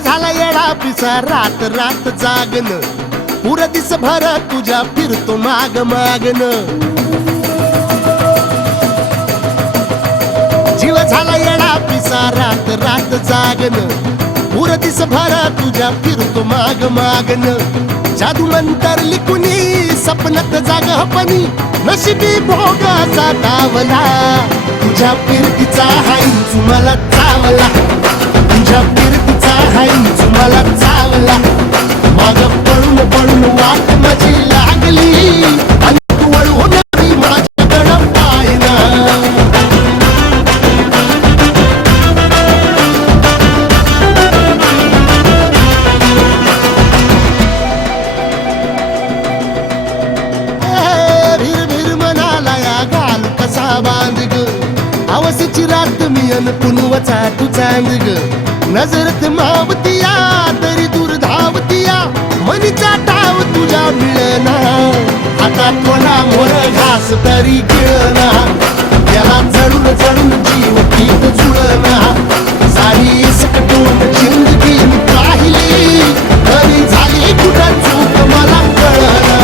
झाला येडा पिसा रात रात जागन पुर दिस भर तुझ्या फिरतो माग मागन जीव झाला येडा पिसा रात रात जागन पुर दिस भर तुझ्या फिरतो माग मागन जादू मंतर लिकुनी सपनात जागपणी नशिबी भोगाचा दावला तुझ्या फिरतीचा हाईच मला चावला तुझ्या फिरतीचा हाईच मला चावला माग पळून पळून वाट माझी लागली आणि तू वळून माझ्याकडं पाहिना भीर भीर म्हणाला या घाल कसा बांध ग आवसीची रात मी अन पुनवचा तू चांद ग नजरत मावतिया तरी दूर धावतिया मनीचा टाव तुझ्या मिळना आता थोडा मोर घास तरी गिळना याला चढून चढून जीव गीत जुळना सारी सकटून जिंदगी पाहिली तरी झाली कुठं चूक मला कळना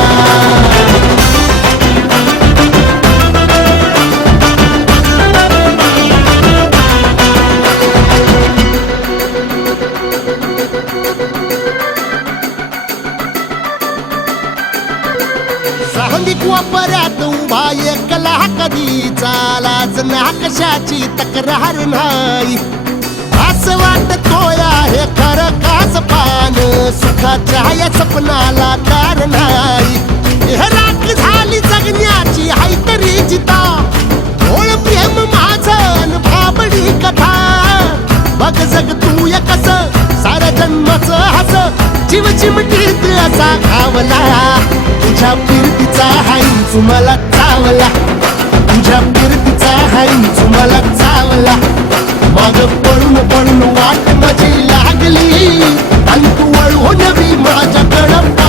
वापऱ्यात उभा एकला कधी चालाच ना कशाची तक्रार नाही असं वाटतो या हे खरं कास पान सुखाच्या या सपनाला कार नाही हे राख झाली जगण्याची हाय तरी जिता ओळ प्रेम माझं भाबडी कथा बघ जग तू या कस साऱ्या जन्माचं हस जीव चिमटीत असा घावला तुझ्या फिरतीचा हाईच मला चावला तुझ्या फिरतीचा हाईच मला चावला माग पळून पळून वाट माझी लागली आणि तू वळून माझ्याकडं